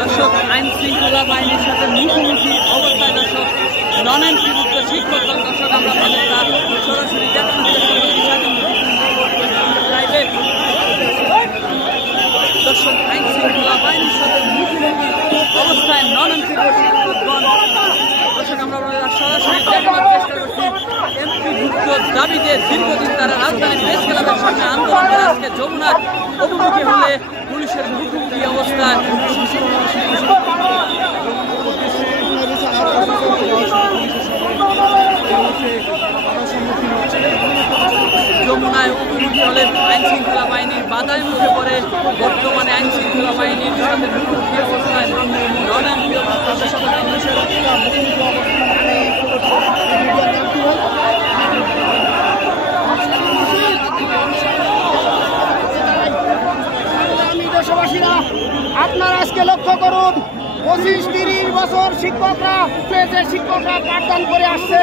দর্শক আইন শৃঙ্খলা বাহিনীর সাথে মুখোমুখি অবস্থায় দর্শক নন আইনপ্রযুক্ত শিক্ষক দর্শক আমরা তার সরাসরি দর্শক আইন শৃঙ্খলা বাহিনীর সাথে মুখোমুখি অবস্থায় নন আইনপ্রযুক্ত শিক্ষকগণ দর্শক আমরা সরাসরি দেখানোর চেষ্টা করছি এমপিভুক্ত দাবিতে দীর্ঘদিন তারা রাজধানী প্রেস ক্লাবের সামনে আন্দোলন করে আজকে যমুনার অভিমুখী হলে পুলিশের মুখোমুখি অবস্থায় যমুনায় অভিমুখী হলে আইন শৃঙ্খলা বাহিনীর বাধায় মুখে পড়ে বর্তমানে আইন শৃঙ্খলা বাহিনীর সাথে মুখোমুখি অবস্থায় দেশবাসীরা আপনারা আজকে লক্ষ্য করুন 25-30 বছর শিক্ষকরা পাঠদান করে আসছে,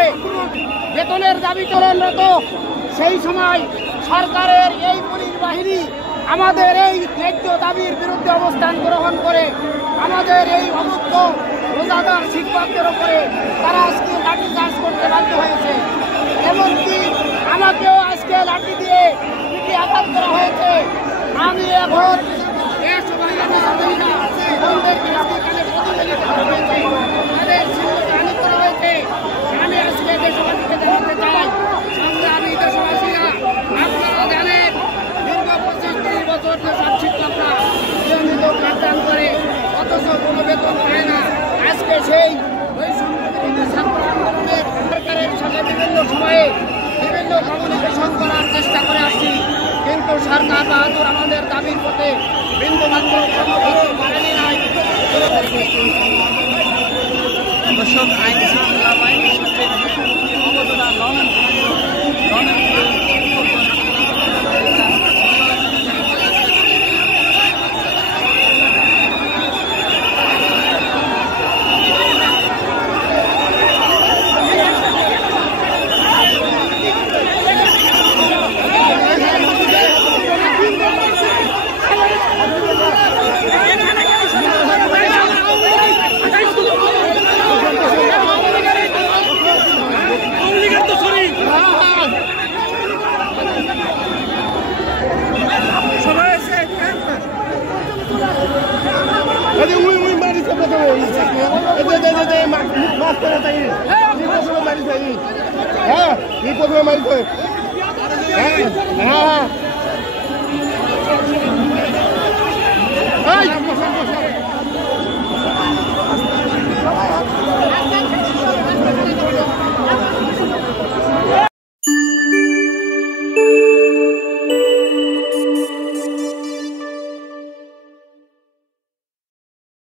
বেতনের দাবি তোলনরত। সেই সময় সরকারের এই পুলিশ বাহিনী আমাদের এই ন্যায্য দাবির বিরুদ্ধে অবস্থান গ্রহণ করে আমাদের এই অমুক্ত রোজাদার শিক্ষকদের উপরে তারা আজকে লাঠি চার্জ করতে বাধ্য হয়েছে। এমনকি আমাকেও আজকে লাঠি দিয়ে পিঠে আঘাত করা হয়েছে। আমি এখন আমি আজকে দেশবাসীকে জানাতে চাই, সংগ্রামী দেশবাসীরা আপনারা জানেন দীর্ঘ 25-30 বছর যেসব শিক্ষকরা নিয়মিত পাঠদান করে অথচ কোনো বেতন পায় না। আজকে সেই ওই ছাত্র আন্দোলনের সরকারের সাথে বিভিন্ন সময়ে বিভিন্ন কমিউনিকেশন করার চেষ্টা করে আসছি, কিন্তু সরকার বাহাদুর আমাদের দাবির পথে বিন্দুমাত্র করেনি নাই। দর্শক আইন শৃঙ্খলা বাহিনীর সাথে মুখোমুখি অবস্থা হ্যাঁ